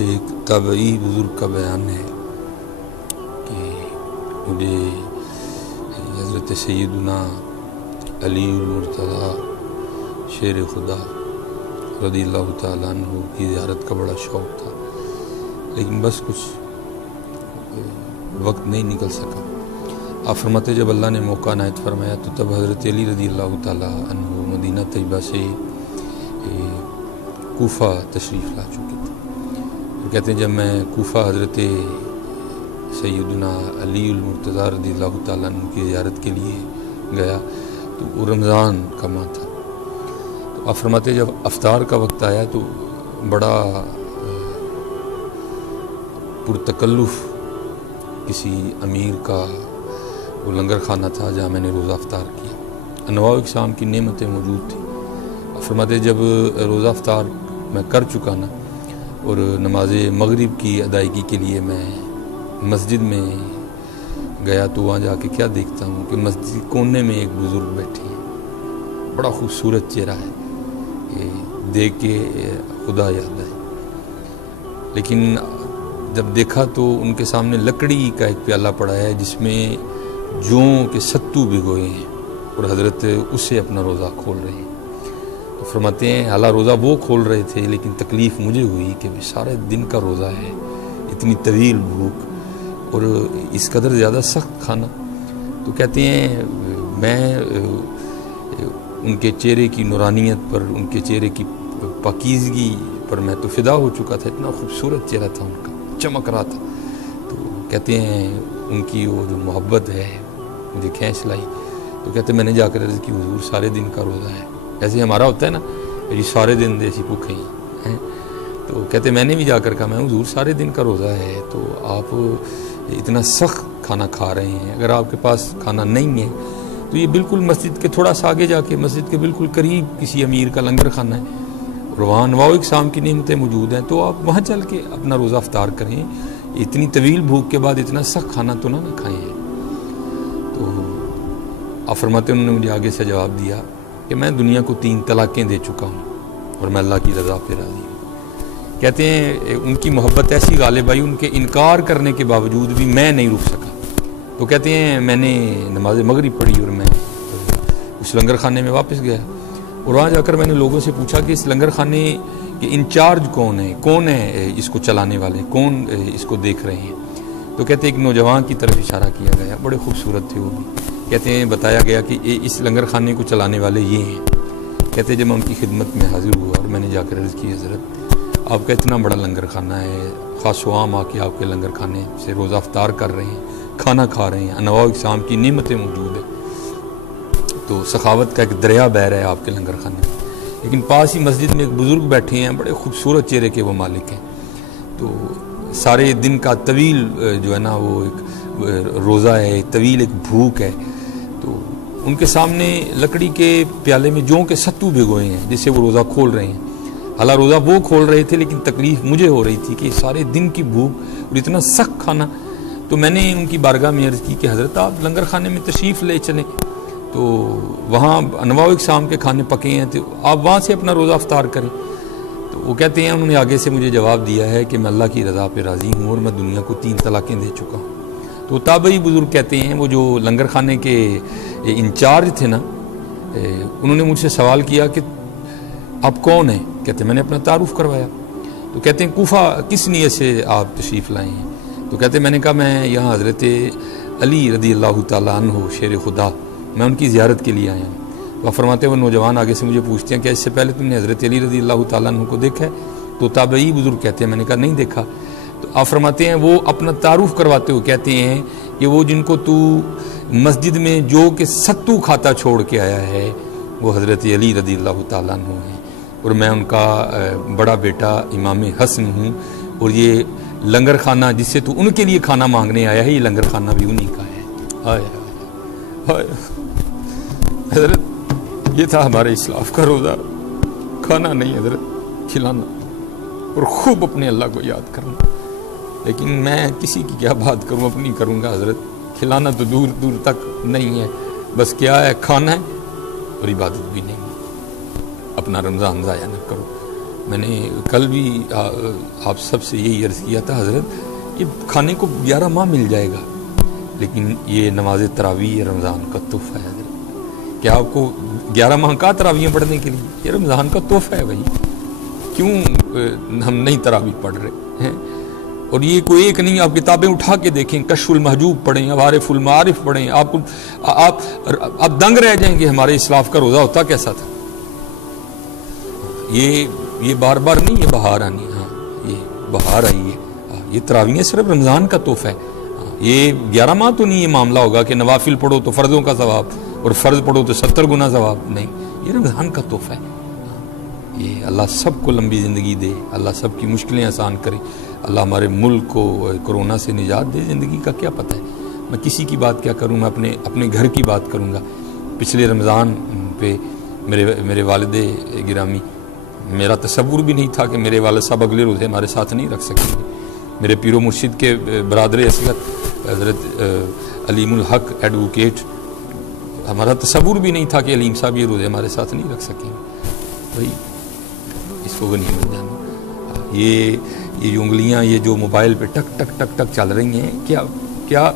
ایک تابعی بزرگ کا بیان ہے کہ مجھے حضرت سیدنا علی المرتضیٰ شیر خدا رضی اللہ تعالیٰ عنہ کی زیارت کا بڑا شوق تھا، لیکن بس کچھ وقت نہیں نکل سکا۔ آپ فرماتے جب اللہ نے موقع عنایت فرمایا تو تب حضرت علی رضی اللہ تعالیٰ عنہ مدینہ طیبہ سے کوفہ تشریف لا چکے تھے۔ اور کہتے ہیں جب میں کوفہ حضرت سیدنا علی المرتضیٰ رضی اللہ تعالیٰ عنہ کی زیارت کے لیے گیا تو وہ رمضان کا ماہ تھا۔ تو آپ فرماتے جب افطار کا وقت آیا تو بڑا پرتکلف کسی امیر کا وہ لنگر خانہ تھا جہاں میں نے روزہ افطار کیا، انواع اقسام کی نعمتیں موجود تھیں۔ آپ فرماتے جب روزہ افطار میں کر چکا نا اور نماز مغرب کی ادائیگی کے لیے میں مسجد میں گیا تو وہاں جا کے کیا دیکھتا ہوں کہ مسجد کونے میں ایک بزرگ بیٹھے ہیں، بڑا خوبصورت چہرہ ہے، دیکھ کے خدا یاد آئے۔ لیکن جب دیکھا تو ان کے سامنے لکڑی کا ایک پیالہ پڑا ہے جس میں جوں کے ستو بھگوئے ہیں اور حضرت اس سے اپنا روزہ کھول رہے ہیں۔ تو فرماتے ہیں حالانکہ روزہ وہ کھول رہے تھے لیکن تکلیف مجھے ہوئی کہ سارے دن کا روزہ ہے، اتنی طویل بھوک اور اس قدر زیادہ سخت کھانا۔ تو کہتے ہیں میں ان کے چہرے کی نورانیت پر، ان کے چہرے کی پاکیزگی پر میں تو فدا ہو چکا تھا، اتنا خوبصورت چہرہ تھا ان کا، چمک رہا تھا۔ تو کہتے ہیں ان کی وہ جو محبت ہے مجھے کھینچ لائی۔ تو کہتے ہیں میں نے جا کر عرض کی حضور سارے دن کا روزہ ہے، ایسے ہمارا ہوتا ہے نا جی سارے دن دیسی بھوکے ہیں۔ تو کہتے ہیں میں نے بھی جا کر کہا میں حضور سارے دن کا روزہ ہے تو آپ اتنا سخت کھانا کھا رہے ہیں، اگر آپ کے پاس کھانا نہیں ہے تو یہ بالکل مسجد کے تھوڑا سا آگے جا کے مسجد کے بالکل قریب کسی امیر کا لنگر خانہ ہے اور وہاں انواع اقسام کی نعمتیں موجود ہیں، تو آپ وہاں چل کے اپنا روزہ افطار کریں، اتنی طویل بھوک کے بعد اتنا سخت کھانا تو نہ کھائیں ہیں۔ تو آپ فرماتے انہوں نے مجھے آگے سے جواب دیا کہ میں دنیا کو 3 طلاقیں دے چکا ہوں اور میں اللہ کی رضا پہ راضی ہوں۔ کہتے ہیں ان کی محبت ایسی غالب آئی، ان کے انکار کرنے کے باوجود بھی میں نہیں رک سکا۔ تو کہتے ہیں میں نے نماز مغرب پڑھی اور میں اس لنگر خانے میں واپس گیا اور وہاں جا کر میں نے لوگوں سے پوچھا کہ اس لنگر خانے کے انچارج کون ہے اس کو چلانے والے، کون اس کو دیکھ رہے ہیں؟ تو کہتے ہیں ایک نوجوان کی طرف اشارہ کیا گیا، بڑے خوبصورت تھے وہ بھی۔ کہتے ہیں بتایا گیا کہ اس لنگر خانے کو چلانے والے یہ ہیں۔ کہتے ہیں جب میں ان کی خدمت میں حاضر ہوا اور میں نے جا کر عرض کی حضرت آپ کا اتنا بڑا لنگر خانہ ہے، خاص و عام آ کے آپ کے لنگر خانے سے روزہ افطار کر رہے ہیں، کھانا کھا رہے ہیں، انواع اقسام کی نعمتیں موجود ہیں، تو سخاوت کا ایک دریا بہہ رہا ہے آپ کے لنگر خانے میں، لیکن پاس ہی مسجد میں ایک بزرگ بیٹھے ہیں، بڑے خوبصورت چہرے کے وہ مالک ہیں، تو سارے دن کا طویل جو ہے نا وہ ایک روزہ ہے، طویل ایک بھوک ہے، تو ان کے سامنے لکڑی کے پیالے میں جوں کے ستو بھگوئے ہیں جس سے وہ روزہ کھول رہے ہیں۔ حالانکہ روزہ وہ کھول رہے تھے لیکن تکلیف مجھے ہو رہی تھی کہ سارے دن کی بھوک اور اتنا سخت کھانا۔ تو میں نے ان کی بارگاہ میں عرض کی کہ حضرت آپ لنگر خانے میں تشریف لے چلیں، تو وہاں انواع اقسام کے کھانے پکے ہیں تو آپ وہاں سے اپنا روزہ افطار کریں۔ تو وہ کہتے ہیں انہوں نے آگے سے مجھے جواب دیا ہے کہ میں اللہ کی رضا پہ راضی ہوں اور میں دنیا کو 3 طلاقیں دے چکا ہوں۔ تو تابعی بزرگ کہتے ہیں وہ جو لنگر خانے کے انچارج تھے نا، انہوں نے مجھ سے سوال کیا کہ آپ کون ہیں؟ کہتے ہیں میں نے اپنا تعارف کروایا۔ تو کہتے ہیں کوفہ کس نیت سے آپ تشریف لائے ہیں؟ تو کہتے ہیں میں نے کہا میں یہاں حضرت علی رضی اللہ تعالیٰ عنہ شیر خدا، میں ان کی زیارت کے لیے آیا ہوں۔ وہ فرماتے ہیں وہ نوجوان آگے سے مجھے پوچھتے ہیں کہ اس سے پہلے تم نے حضرت علی رضی اللہ تعالیٰ عنہ کو دیکھا ہے؟ تو تابعی بزرگ کہتے ہیں میں نے کہا نہیں دیکھا۔ تو آپ فرماتے ہیں وہ اپنا تعارف کرواتے ہوئے کہتے ہیں کہ وہ جن کو تو مسجد میں جو کہ ستو کھاتا چھوڑ کے آیا ہے وہ حضرت علی رضی اللہ تعالیٰ عنہ ہیں، اور میں ان کا بڑا بیٹا امام حسن ہوں، اور یہ لنگر خانہ جس سے تو ان کے لیے کھانا مانگنے آیا ہے یہ لنگر خانہ بھی انہی کا ہے۔ ہائے ہائے حضرت یہ تھا ہمارے اسلاف کا روزہ، کھانا نہیں حضرت، کھلانا اور خوب اپنے اللہ کو یاد کرنا۔ لیکن میں کسی کی کیا بات کروں، اپنی کروں گا حضرت، کھلانا تو دور دور تک نہیں ہے، بس کیا ہے کھانا ہے اور عبادت بھی نہیں ہے۔ اپنا رمضان ضائع نہ کرو۔ میں نے کل بھی آپ سب سے یہی عرض کیا تھا حضرت، یہ کھانے کو 11 ماہ مل جائے گا، لیکن یہ نماز تراویح رمضان کا تحفہ ہے حضرت. کیا آپ کو 11 ماہ کا تراویح پڑھنے کے لیے؟ یہ رمضان کا تحفہ ہے بھائی. کیوں ہم نہیں تراویح پڑھ رہے ہیں؟ اور یہ کوئی ایک نہیں، آپ کتابیں اٹھا کے دیکھیں، کشف المحجوب پڑھیں، عوارف المعارف پڑھیں، آپ دنگ رہ جائیں گے ہمارے اسلاف کا روزہ ہوتا کیسا تھا. یہ بار بار نہیں، یہ بہار آنی، ہاں یہ بہار آئی ہے. یہ تراویح صرف رمضان کا تحفہ ہے. یہ 11 ماہ تو نہیں یہ معاملہ ہوگا کہ نوافل پڑھو تو فرضوں کا ثواب اور فرض پڑھو تو 70 گنا ثواب. نہیں، یہ رمضان کا تحفہ ہے. یہ اللہ سب کو لمبی زندگی دے، اللہ سب کی مشکلیں آسان کرے، اللہ ہمارے ملک کو کرونا سے نجات دے. زندگی کا کیا پتہ ہے، میں کسی کی بات کیا کروں، میں اپنے گھر کی بات کروں گا. پچھلے رمضان پہ میرے والد گرامی، میرا تصور بھی نہیں تھا کہ میرے والد صاحب اگلے روزے ہمارے ساتھ نہیں رکھ سکیں گے. میرے پیر و مرشد کے برادر اصغر حضرت علیم الحق ایڈوکیٹ، ہمارا تصور بھی نہیں تھا کہ علیم صاحب یہ روزے ہمارے ساتھ نہیں رکھ سکیں گے. بھائی اس کو غنیمت جانو. یہ جو انگلیاں، یہ جو موبائل پہ ٹک ٹک ٹک ٹک چل رہی ہیں، کیا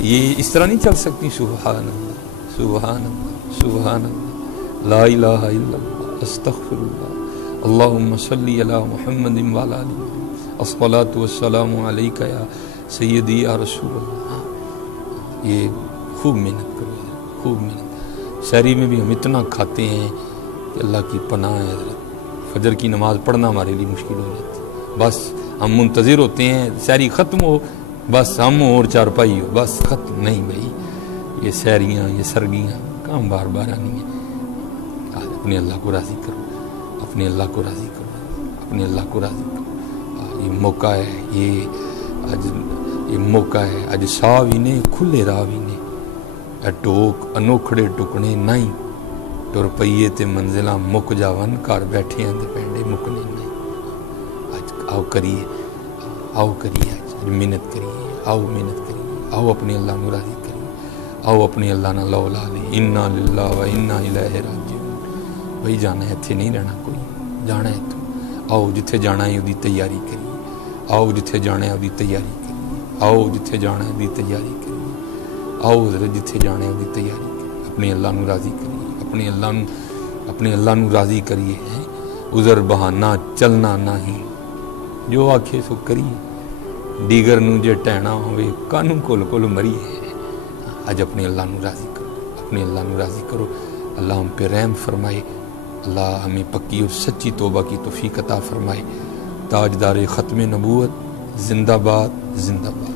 یہ اس طرح نہیں چل سکتی؟ سبحان اللہ، سبحان اللہ، سبحان اللہ، لا الہ الا اللہ، استغفر اللہ، اللہم صلی علی محمد وعلی آل محمد، الصلاۃ والسلام علیک یا سیدی یا رسول اللہ. یہ خوب محنت کرو، خوب محنت. سحری میں بھی ہم اتنا کھاتے ہیں کہ اللہ کی پناہ ہے حضرت. فجر کی نماز پڑھنا ہمارے لیے مشکل ہو جاتی ہے. بس ہم منتظر ہوتے ہیں سحری ختم ہو، بس ہم اور چارپائی ہو، بس ختم. نہیں بھائی، یہ سحریاں، یہ سرگیاں کام بار بار آنی ہیں. اپنے اللہ کو راضی کرو، اپنے اللہ کو راضی کرو، اپنے اللہ کو راضی کرو. یہ موقع ہے، یہ موقع ہے. اج سا بھی نے کھلے راہ بھی نے، ٹوک انوکھڑے ٹکنے نہیں، ٹر پئیے تے منزلاں مک جاون، گھر بیٹھے دے پینڈے مکنے نہیں. اج آؤ کریے، آؤ کریے، اج محنت کریے، آؤ محنت کریے، آؤ اپنے اللہ نو راضی کریے، آؤ اپنے اللہ نال لولا لے. انا للہ و انا الیہ راجعون. بھائی جانا ہے، اتنے نہیں رہنا کوئی، جانا ہے تو آؤ جتھے جانا ہے وہ تیاری کریے، آؤ جتھے جانا ہے وہ تیاری کریے، آؤ جتھے جانا ہے وہ تیاری کریے، آؤ حضرت جتھے جانا ہے وہ تیاری کریے. اپنے اللہ نو راضی کریے، اپنے اللہ نو راضی کریے. عذر بہانہ چلنا نہیں، جو آکھے سو کریے، دیگر نو جے ٹہنا ہوئے کانو کول کول مریے. آج اپنے اللہ نو راضی کرو، اپنے اللہ نو راضی کرو. اللہ ہم پہ رحم فرمائے، اللہ ہمیں پکی اور سچی توبہ کی توفیق عطا فرمائے. تاجدار ختم نبوت زندہ باد، زندہ باد.